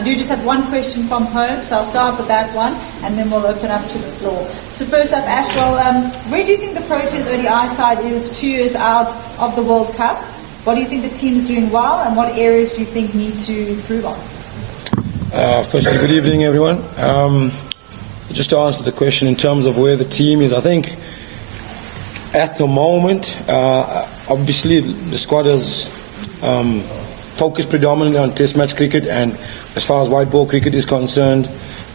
I do just have one question from home, so I'll start with that one, and then we'll open up to the floor. So first up, Ash, where do you think the Proteas ODI side is 2 years out of the World Cup? What do you think the team is doing well, and what areas do you think need to improve on? Firstly, good evening, everyone. Just to answer the question in terms of where the team is, I think at the moment, obviously the squad is focused predominantly on Test match cricket, and as far as white ball cricket is concerned,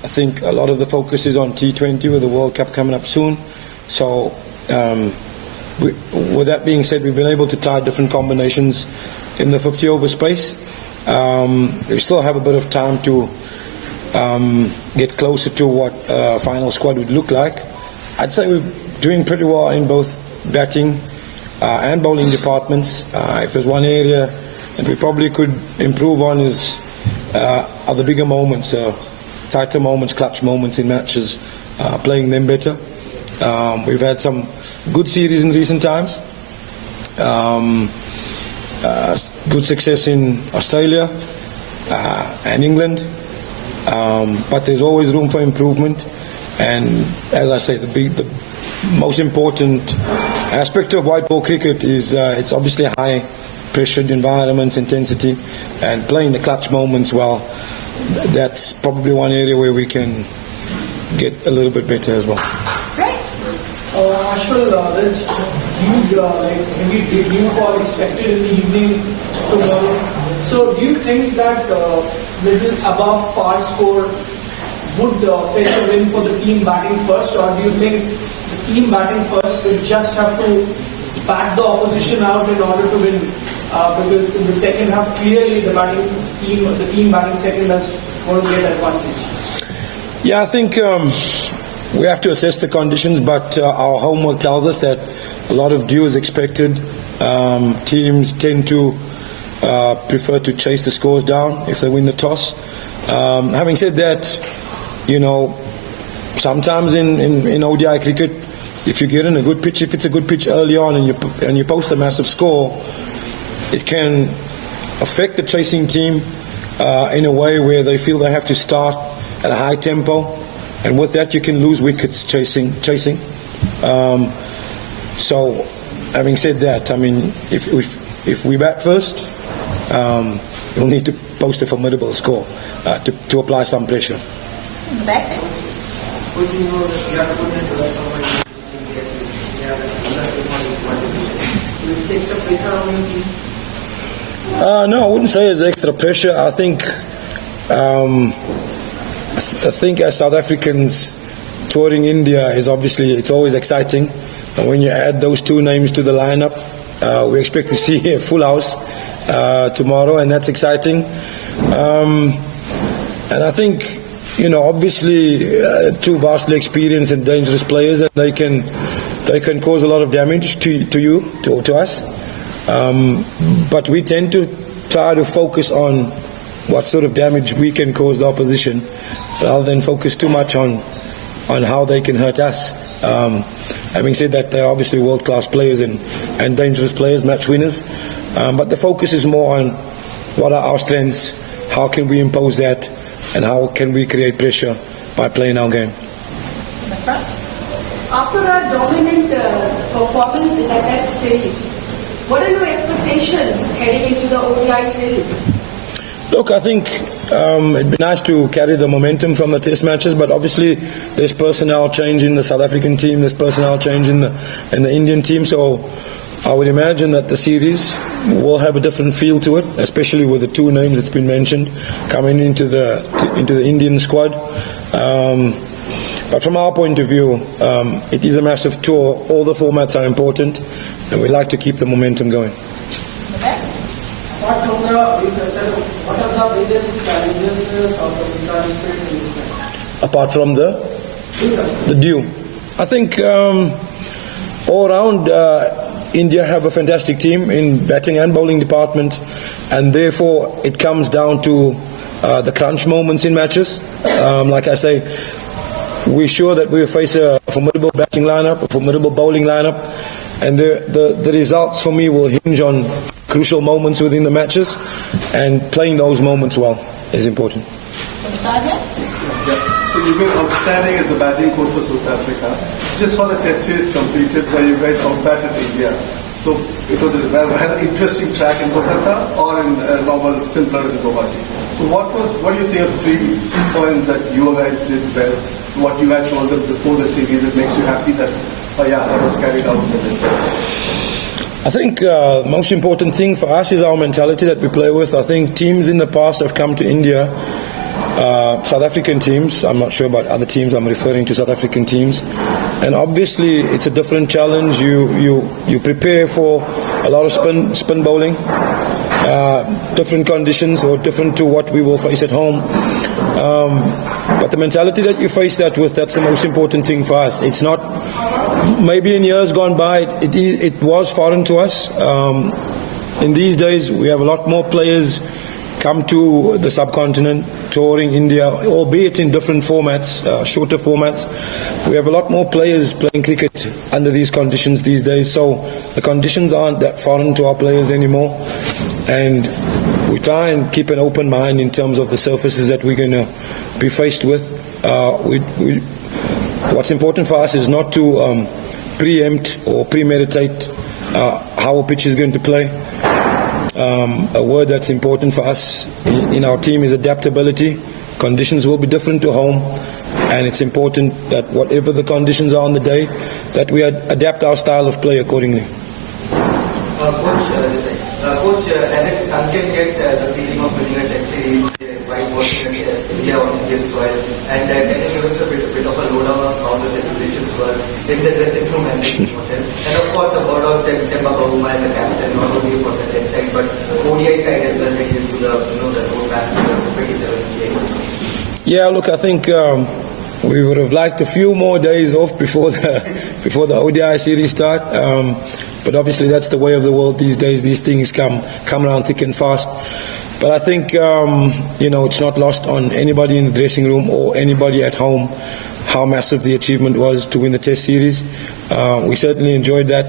I think a lot of the focus is on T20 with the World Cup coming up soon. So with that being said, we've been able to try different combinations in the 50 over space. We still have a bit of time to get closer to what a final squad would look like. I'd say we're doing pretty well in both batting and bowling departments. If there's one area that we probably could improve on are the bigger moments, tighter moments, clutch moments in matches, playing them better. We've had some good series in recent times. Good success in Australia and England, but there's always room for improvement. And as I say, the most important aspect of white ball cricket is it's obviously high pressured environments, intensity, and playing the clutch moments well. That's probably one area where we can get a little bit better as well. Great. Ashwal, there's huge heavy debut call expected in the evening tomorrow. So do you think that little above par score would fetch a win for the team batting first, or do you think the team batting first will just have to bat the opposition out in order to win? Because in the second half, clearly the team batting second is going to get advantage. Yeah, I think we have to assess the conditions, but our homework tells us that a lot of dew is expected. Teams tend to prefer to chase the scores down if they win the toss. Having said that, sometimes in ODI cricket, if you get in a good pitch, if it's a good pitch early on and you post a massive score, it can affect the chasing team in a way where they feel they have to start at a high tempo, and with that you can lose wickets chasing. So, having said that, I mean, if we bat first, we'll need to post a formidable score to apply some pressure. Back. No, I wouldn't say it's extra pressure. I think as South Africans touring India is obviously, it's always exciting. And when you add those two names to the lineup, we expect to see a full house tomorrow, and that's exciting. And I think, obviously two vastly experienced and dangerous players, and they can cause a lot of damage to us. But we tend to try to focus on what sort of damage we can cause the opposition, rather than focus too much on how they can hurt us. Having said that, they're obviously world-class players and dangerous players, match winners. But the focus is more on what are our strengths, how can we impose that, and how can we create pressure by playing our game. After a dominant performance in the Test series, what are your expectations heading into the ODI series? Look, I think it'd be nice to carry the momentum from the Test matches, but obviously there's personnel change in the South African team, there's personnel change in the Indian team, so I would imagine that the series will have a different feel to it, especially with the two names that's been mentioned coming into the Indian squad. But from our point of view, it is a massive tour. All the formats are important, and we like to keep the momentum going. What are the biggest challenges South Africa is facing? Apart from the dew, I think all around India have a fantastic team in batting and bowling department, and therefore it comes down to the crunch moments in matches. Like I say, we're sure that we will face a formidable batting lineup, a formidable bowling lineup, and the results for me will hinge on crucial moments within the matches and playing those moments well. is important. So beside here? Yeah. So you've been outstanding as a batting coach for South Africa. Just saw the test series completed where you guys outbatted India. So it was a rather interesting track in Kolkata or in normal, simpler in Guwahati. So what do you think of the 3 points that you guys did well? What you had told them before the series, it makes you happy that, that was carried out with it? I think the most important thing for us is our mentality that we play with. I think teams in the past have come to India, South African teams, I'm not sure about other teams, I'm referring to South African teams. And obviously it's a different challenge. You prepare for a lot of spin bowling, different conditions or different to what we will face at home. But the mentality that you face that with, that's the most important thing for us. It's not, maybe in years gone by, it was foreign to us. In these days, we have a lot more players come to the subcontinent, touring India, albeit in different formats, shorter formats. We have a lot more players playing cricket under these conditions these days, so the conditions aren't that foreign to our players anymore. And we try and keep an open mind in terms of the surfaces that we're going to be faced with. What's important for us is not to preempt or premeditate how a pitch is going to play. A word that's important for us in our team is adaptability. Conditions will be different to home, and it's important that whatever the conditions are on the day, that we adapt our style of play accordingly. Coach, as it sunk in yet the feeling of winning a test series while working at India on Indian soil, and can you give us a bit of a lowdown on how the celebrations were in the dressing room and the hotel? And of course, a word of Temba Bavuma as a captain, not only for the test side, but ODI side as well, taking to the roadmap to 2017. Yeah, look, I think we would have liked a few more days off before the ODI series start. But obviously that's the way of the world these days. These things come around thick and fast. But I think, it's not lost on anybody in the dressing room or anybody at home how massive the achievement was to win the Test series. We certainly enjoyed that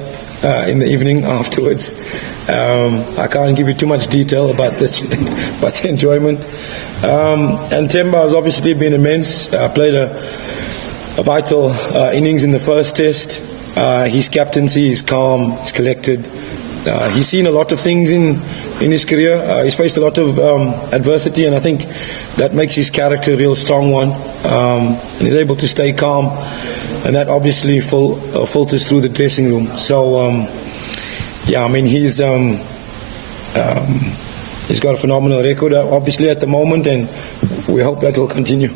in the evening afterwards. I can't give you too much detail about this, but the enjoyment. And Temba has obviously been immense. Played a vital innings in the first Test. His captaincy is calm, he's collected. He's seen a lot of things in his career. He's faced a lot of adversity, and I think that makes his character a real strong one. And he's able to stay calm, and that obviously filters through the dressing room. So, he's got a phenomenal record, obviously, at the moment, and we hope that will continue.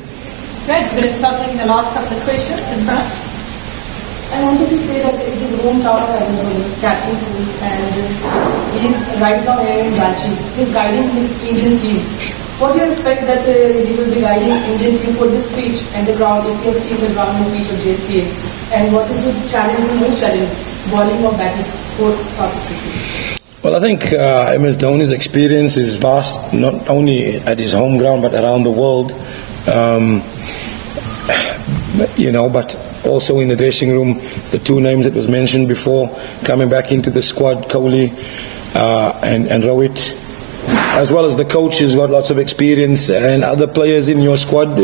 Great. We're going to start taking the last couple of questions in front. I wanted to say that it is hometown and captain and he is right now here in Ranchi. He is guiding his Indian team. What do you expect that he will be guiding Indian team for this pitch and the ground, if you have seen the ground and pitch of JSCA? And what is the challenge, the most challenge, bowling or batting for South Africa? Well, I think MS Dhoni's experience is vast, not only at his home ground but around the world. But also in the dressing room, the two names that was mentioned before, coming back into the squad, Kohli and Rohit, as well as the coach has got lots of experience, and other players in your squad,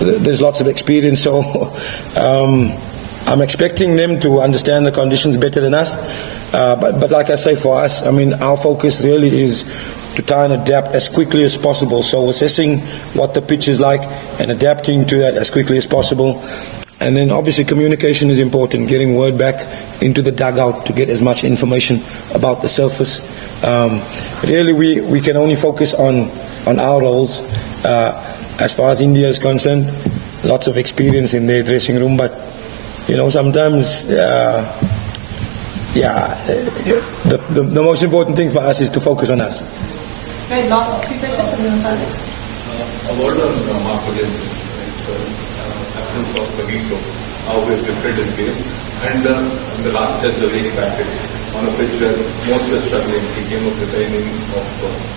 there's lots of experience. So I'm expecting them to understand the conditions better than us. But like I say, for us, our focus really is to try and adapt as quickly as possible. So assessing what the pitch is like and adapting to that as quickly as possible. And then obviously communication is important, getting word back into the dugout to get as much information about the surface. Really we can only focus on our roles. As far as India is concerned, lots of experience in their dressing room, but sometimes the most important thing for us is to focus on us. Great. Last two questions. A word on Mark Williams. Absence of Kagiso, how we prepared his game, and in the last test the way he batted on a pitch where most were struggling. He came up with an inning of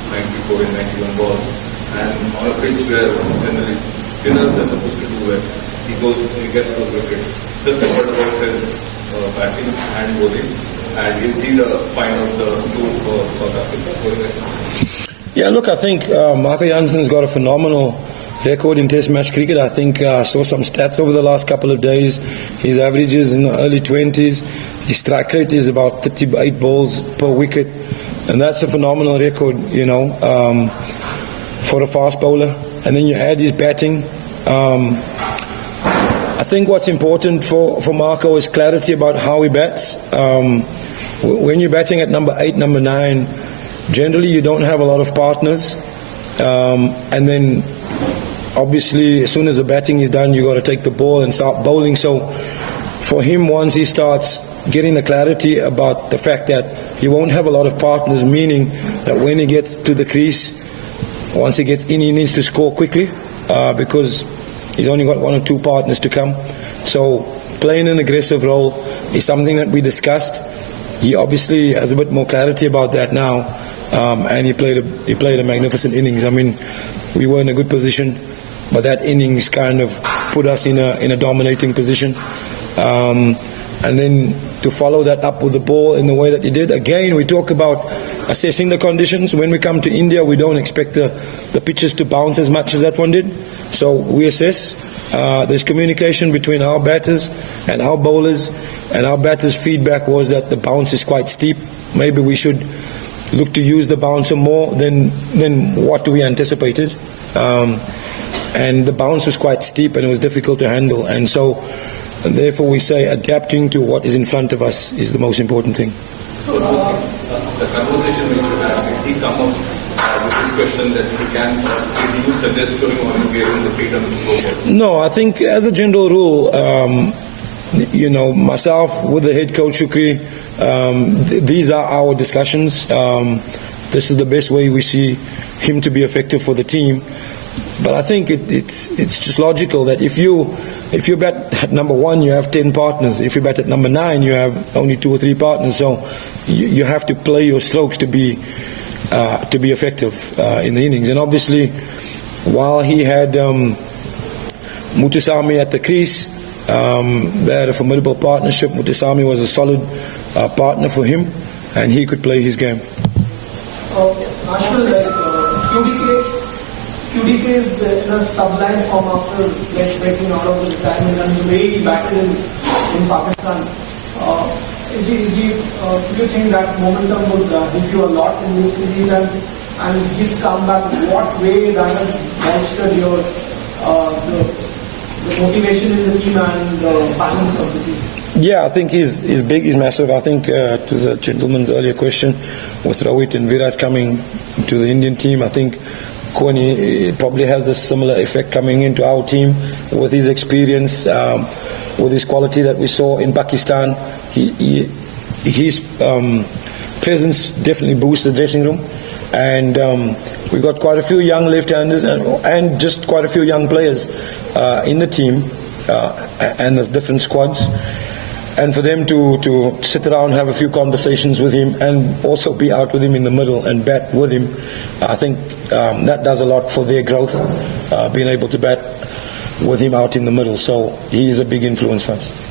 94 and 91 balls, and on a pitch where generally spinners are supposed to do well, he gets those wickets. Just a word about his batting and bowling, and you'll see the final of the tour for South Africa going ahead. Yeah, look, I think Marco Jansen's got a phenomenal record in Test match cricket. I think I saw some stats over the last couple of days. His average is in the early 20s. His strike rate is about 38 balls per wicket, and that's a phenomenal record, for a fast bowler. And then you add his batting. I think what's important for Marco is clarity about how he bats. When you're batting at number 8, number 9, generally you don't have a lot of partners. And then obviously as soon as the batting is done, you got to take the ball and start bowling. So for him, once he starts getting the clarity about the fact that he won't have a lot of partners, meaning that when he gets to the crease, once he gets in, he needs to score quickly because he's only got 1 or 2 partners to come. So playing an aggressive role is something that we discussed. He obviously has a bit more clarity about that now, and he played a magnificent innings. I mean, we were in a good position, but that innings kind of put us in a dominating position. And then to follow that up with the ball in the way that he did, again, we talk about assessing the conditions. When we come to India, we don't expect the pitches to bounce as much as that one did. So we assess. There's communication between our batters and our bowlers, and our batters' feedback was that the bounce is quite steep. Maybe we should look to use the bouncer more than what we anticipated. And the bounce was quite steep and it was difficult to handle. And therefore we say adapting to what is in front of us is the most important thing. So the conversation which you have, did he come up with this question that did you suggest to him or you gave him the freedom to go for it? No, I think as a general rule, myself with the head coach Shukri, these are our discussions. This is the best way we see him to be effective for the team. But I think it's just logical that if you bat at number 1, you have 10 partners. If you bat at number 9, you have only 2 or 3 partners. So you have to play your strokes to be effective in the innings. And obviously, while he had Muthusamy at the crease, they had a formidable partnership. Muthusamy was a solid partner for him, and he could play his game. QDK is in a sublime form after breaking out of the retirement, and the way he batted in Pakistan. Do you think that momentum would help you a lot in this series, and his comeback, what way that has bolstered your the motivation in the team and the balance of the team? Yeah, I think he's big, he's massive. I think to the gentleman's earlier question, with Rohit and Virat coming to the Indian team, I think Kohli probably has this similar effect coming into our team with his experience, with his quality that we saw in Pakistan. His presence definitely boosts the dressing room, and we got quite a few young left-handers and just quite a few young players in the team, and there's different squads. And for them to sit around, have a few conversations with him, and also be out with him in the middle and bat with him, I think that does a lot for their growth, being able to bat with him out in the middle. So he is a big influence for us.